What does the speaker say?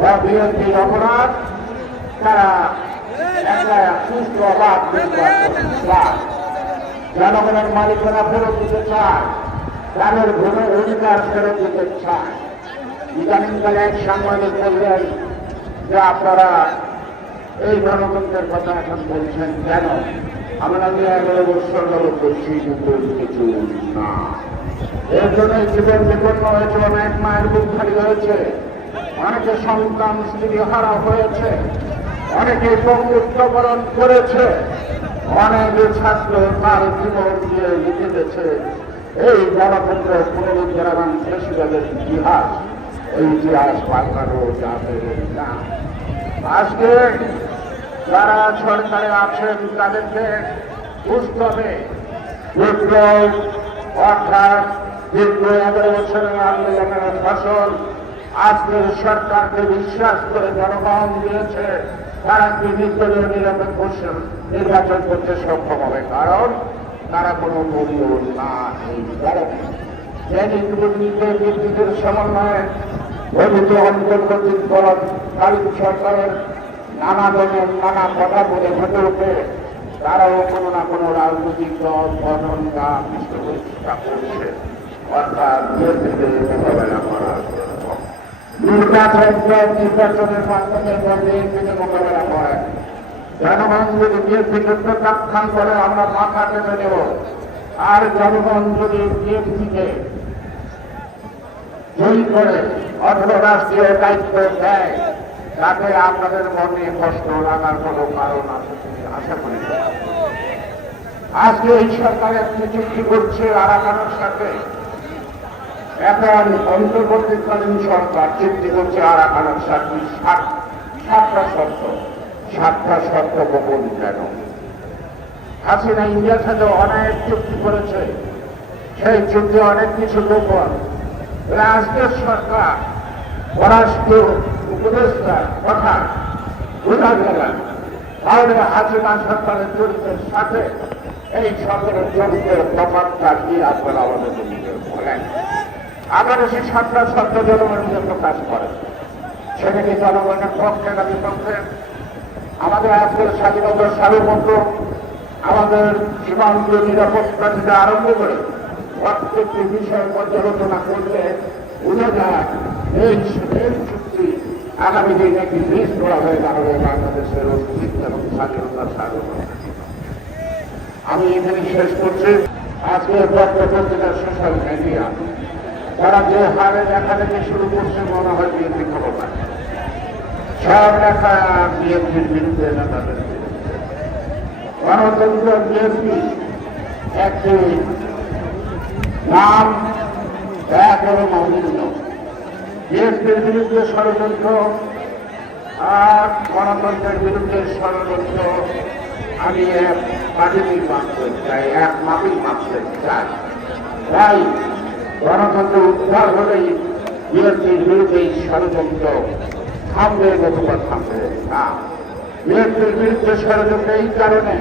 বা বিএনপির অপরাধ, তারা একটা সুস্থ অবাধ জনগণের মালিকানা ফেরত দিতে চায়, তাদের ভূমির অধিকার ফেরত দিতে চায়। ইদানিংকালে এক সাংবাদিক বললেন, যে আপনারা এই গণতন্ত্রের কথা এখন বলছেন কেন? আমরা যে এগারো বছর ধরে করছি, কিন্তু কিছু না। এর জন্য জীবন বিপন্ন হয়েছে অনেক মায়ের বুক খালি হয়েছে। অনেকে সন্তান স্ত্রী হারা হয়েছে। অনেকে বঙ্গুত্ববরণ করেছে। অনেক ছাত্র তার জীবন দিয়ে লিখে গেছে এই গণতন্ত্র পুনরুদ্ধার এবং ফেসিবাদের ইতিহাস। এই ইতিহাস পাল্টানো যাবে না। আজকে যারা সরকারে আছেন, তাদেরকে বুঝতে হবে, বিপ্লব অর্থাৎ দীর্ঘ এগারো বছরের আন্দোলনের ফসল আজকের সরকারকে বিশ্বাস করে জনগণ দিয়েছে, তারা কি নির্দলীয় নিরপেক্ষ নির্বাচন করতে সক্ষম হবে কারণ তারা কোনো দলীয় না এই কারণে যে দুর্নীতির ব্যক্তিদের সমন্বয়ে সরকারের নানা দলের নানা কথা বলে ঘটে ওঠে, তারাও কোনো না কোনো রাজনৈতিক দল গঠন বা চেষ্টা করছে অর্থাৎ মোকাবেলা জন্য। নির্বাচন নির্বাচনের জনগণ যদি বিএনপিকে প্রত্যাখ্যান করে, আমরা মাথা কেটে নেব। আর জনগণ যদি বিএনপিকে জয়ী করে, অথবা দায়িত্ব দেয়, তাতে আপনাদের মনে কষ্ট লাগার কোনো কারণ আশা করি। আজকে এই সরকার একটি চুক্তি করছে আরাকানের সাথে। এখন অন্তর্বর্তীকালীন সরকার চুক্তি করছে আরাকানের সাথে সাত সাতটা শর্ত। সাতটা শর্ত গোপন কেন? হাসিনা ইন্ডিয়ার সাথে অনেক চুক্তি করেছে। সেই যুদ্ধে অনেক কিছু গোপন। আজকের সরকার, পররাষ্ট্র উপদেষ্টার কথা বোঝা গেল। তাহলে হাসিনা সরকারের চরিত্রের সাথে এই সরকারের চরিত্রের তফাৎটা কি আপনারা আমাদের বলেন? আপনারা সেই শব্দ জনগণের মধ্যে প্রকাশ করেন সেটা কি জনগণের পক্ষে না বিপক্ষে আমাদের আজকের স্বাধীনতার সার্বভৌম আমাদের সীমান্ত নিরাপত্তা থেকে আরম্ভ করে প্রত্যেকটি বিষয় পর্যালোচনা করলে বোঝা যায় এই চুক্তি আগামী দিনে একটি দেশ করা হয়ে দাঁড়াবে বাংলাদেশের অস্তিত্ব এবং স্বাধীনতার সার্বভৌম আমি এখানে শেষ করছি। আজকে পত্রপত্রিকা সোশ্যাল মিডিয়া তারা যে হারে লেখালেখি শুরু করছে, মনে হয় বিএনপি পায় সব লেখা বিএনপির বিরুদ্ধে নেতাদের গণতন্ত্র, বিএনপি, একটি নাম এক এবং অভিন্ন বিএনপির বিরুদ্ধে ষড়যন্ত্র আর গণতন্ত্রের বিরুদ্ধে ষড়যন্ত্র আমি এক পার্টির মাপতে চাই, এক মাপিল মাপতে চাই। তাই গণতন্ত্র উদ্ধার হলেই বিএনপির বিরুদ্ধে ষড়যন্ত্র থামবে গতকাল থামবে না। বিএনপির বিরুদ্ধে ষড়যন্ত্র এই কারণে